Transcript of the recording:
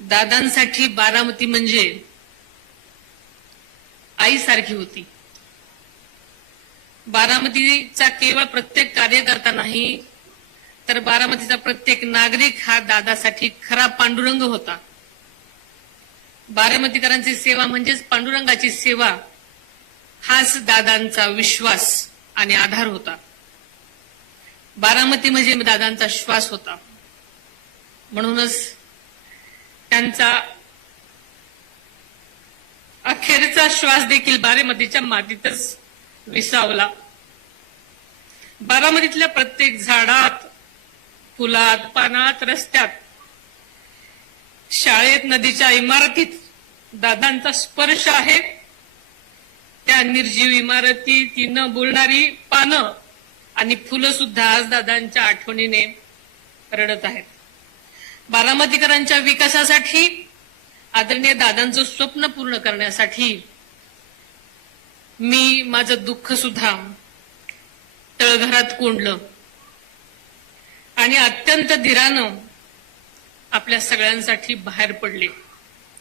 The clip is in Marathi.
दादांसाठी बारामती म्हणजे आईसारखी होती. बारामतीचा केवळ प्रत्येक कार्यकर्ता नाही, तर बारामतीचा प्रत्येक नागरिक हा दादासाठी खरा पांडुरंग होता. बारामतीकरांची सेवा म्हणजेच पांडुरंगाची सेवा, हाच दादांचा विश्वास आणि आधार होता. बारामती म्हणजे दादांचा श्वास होता. म्हणूनच त्यांचा अखेरचा श्वास देखील बारामतीच्या मातीतच विसावला. बारामतीतल्या प्रत्येक झाडात, फुलात, पानात, रस्त्यात, शाळेत, नदीच्या इमारतीत दादांचा स्पर्श आहे. त्या निर्जीव इमारती, ती न बोलणारी पानं आणि फुलं सुद्धा आज दादांच्या आठवणीने रडत आहेत. बारामतीकरांच्या विकासासाठी, आदरणीय दादांचं स्वप्न पूर्ण करण्यासाठी मी माझं दुःख सुद्धा तळघरात कोंडलं आणि अत्यंत धीरानं आपल्या सगळ्यांसाठी बाहेर पडले.